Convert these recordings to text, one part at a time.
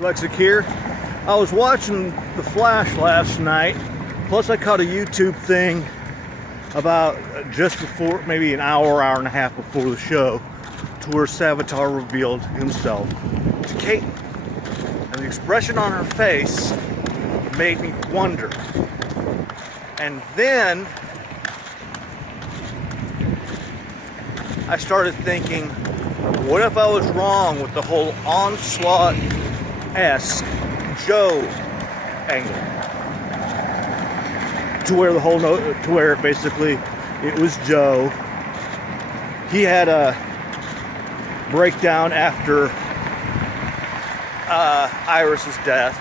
Dyslexic here. I was watching The Flash last night, plus I caught a YouTube thing about just before, maybe an hour and a half before the show, to where Savitar revealed himself to Caitlin. And the expression on her face made me wonder. And then I started thinking, what if I was wrong with the whole Onslaught-esque Joe angle? To where basically it was Joe. He had a breakdown after Iris's death.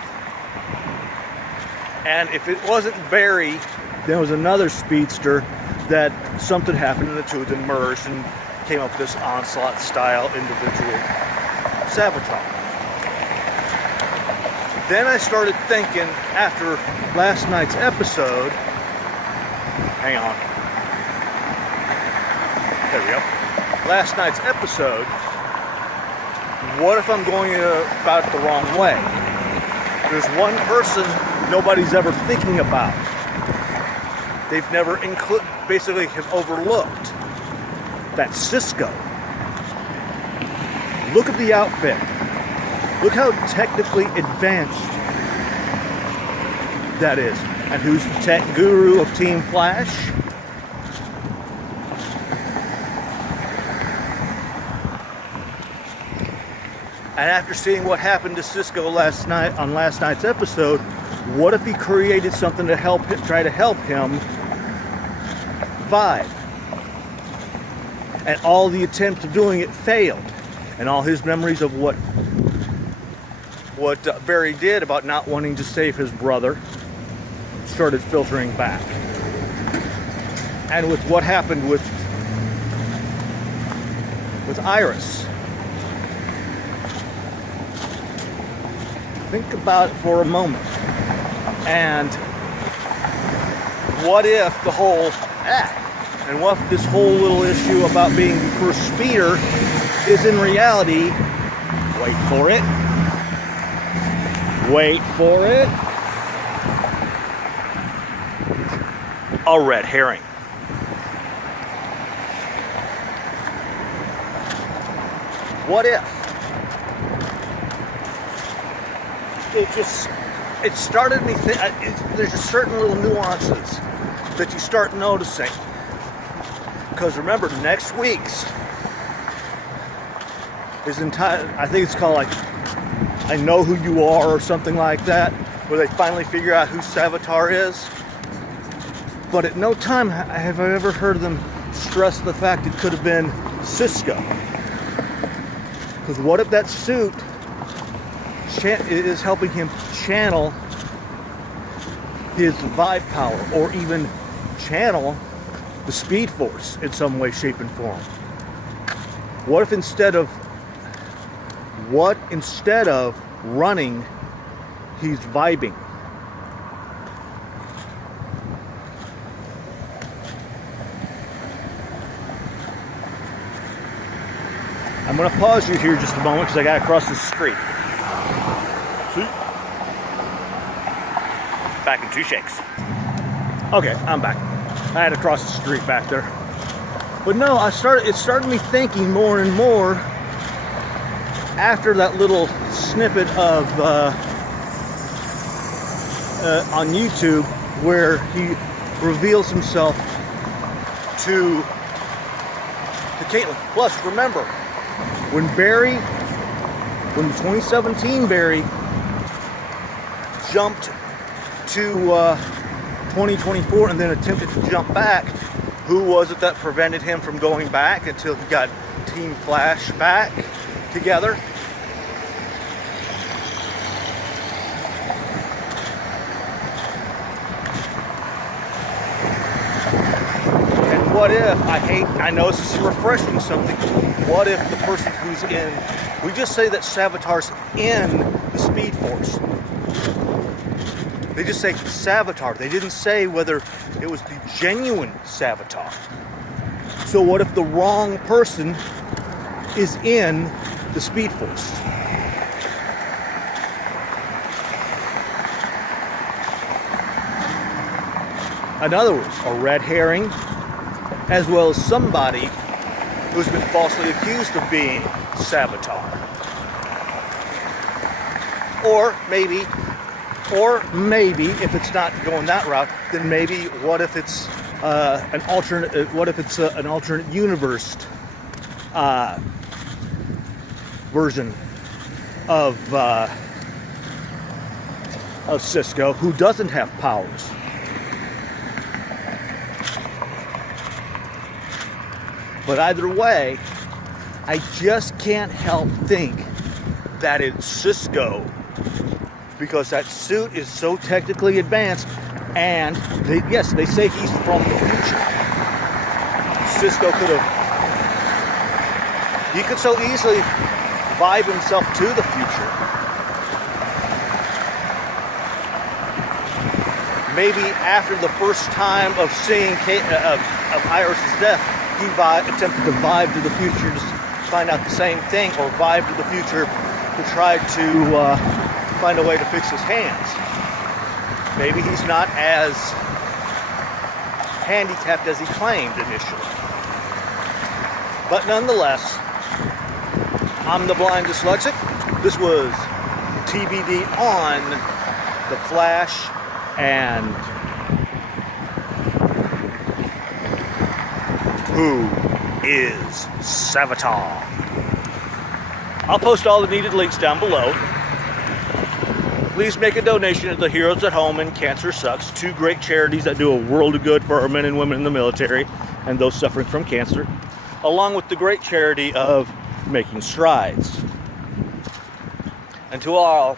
And if it wasn't Barry, there was another speedster that something happened and the two of them merged and came up with this Onslaught-style individual Savitar. Then I started thinking, after last night's episode, hang on, there we go, last night's episode, what if I'm going about it the wrong way? There's one person nobody's ever thinking about. They've never basically have overlooked. That's Cisco. Look at the outfit. Look how technically advanced that is. And who's the tech guru of Team Flash? And after seeing what happened to Cisco last night on last night's episode, what if he created something to try to help him vibe? And all the attempts of doing it failed. And all his memories of what Barry did about not wanting to save his brother started filtering back. And with what happened with Iris, think about it for a moment. And what if the whole and what if this whole little issue about being the first speeder is in reality, wait for it, a red herring. What if? It started me there's just certain little nuances that you start noticing. Because remember, next week's is I think it's called like I Know Who You Are or something like that, where they finally figure out who Savitar is. But at no time have I ever heard them stress the fact it could have been Cisco. Because what if that suit is helping him channel his vibe power, or even channel the Speed Force in some way, shape, and form? What if instead of running, he's vibing? I'm going to pause you here just a moment because I got to cross the street. See? Back in 2 shakes. Okay, I'm back. I had to cross the street back there. But no, it started me thinking more and more after that little snippet of on YouTube where he reveals himself to Caitlin. Plus, remember, when the 2017 Barry jumped to 2024 and then attempted to jump back, who was it that prevented him from going back until he got Team Flash back together? And what if, I know this is refreshing something, what if the person who's we just say that Savitar's in the Speed Force. They just say Savitar. They didn't say whether it was the genuine Savitar. So what if the wrong person is in the Speed Force? In other words, a red herring, as well as somebody who's been falsely accused of being Savitar. Or maybe, if it's not going that route, then maybe what if it's an alternate universe version of Cisco, who doesn't have powers. But either way, I just can't help think that it's Cisco, because that suit is so technically advanced, and they say he's from the future. Cisco he could so easily vibe himself to the future. Maybe after the first time of seeing of Iris's death, he attempted to vibe to the future to find out the same thing, or vibe to the future to try to find a way to fix his hands. Maybe he's not as handicapped as he claimed initially. But nonetheless, I'm the Blind Dyslexic. This was TBD on The Flash and who is Savitar. I'll post all the needed links down below. Please make a donation to the Heroes at Home and Cancer Sucks, two great charities that do a world of good for our men and women in the military and those suffering from cancer, along with the great charity of Making Strides. And to all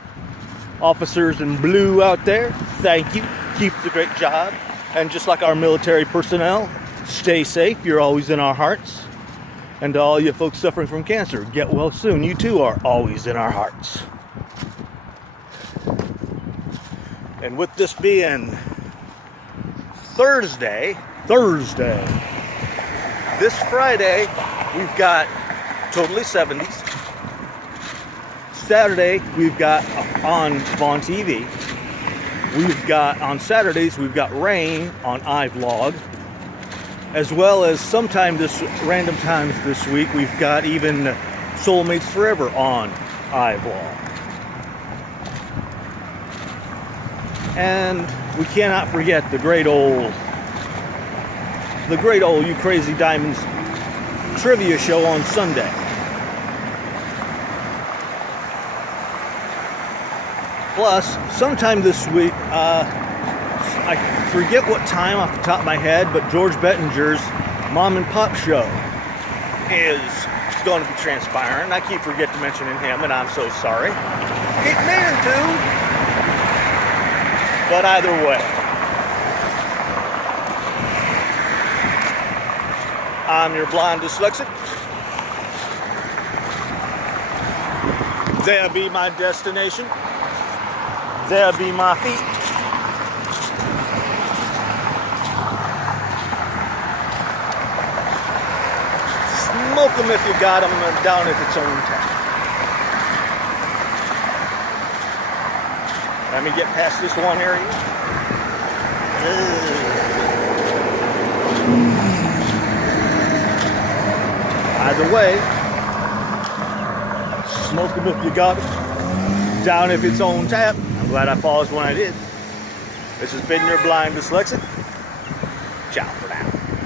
officers in blue out there, thank you. Keep the great job. And just like our military personnel, stay safe. You're always in our hearts. And to all you folks suffering from cancer, get well soon. You too are always in our hearts. And with this being Thursday, this Friday, we've got Totally 70s. Saturday, we've got on Vaughn TV. We've got, on Saturdays, we've got Rain on iVlog. As well as random times this week, we've got even Soulmates Forever on iVlog. And we cannot forget the great old You Crazy Diamonds trivia show on Sunday. Plus, sometime this week, I forget what time off the top of my head, but George Bettinger's Mom and Pop show is going to be transpiring. I keep forgetting to mention him, and I'm so sorry. Keep meaning to. But either way, I'm your Blind Dyslexic. There be my destination. There be my feet. Smoke them if you got them, and down if it's on tap. Let me get past this one area. Either way, smoke them if you got them, down if it's on tap. I'm glad I paused when I did. This has been your Blind Dyslexic. Ciao for now.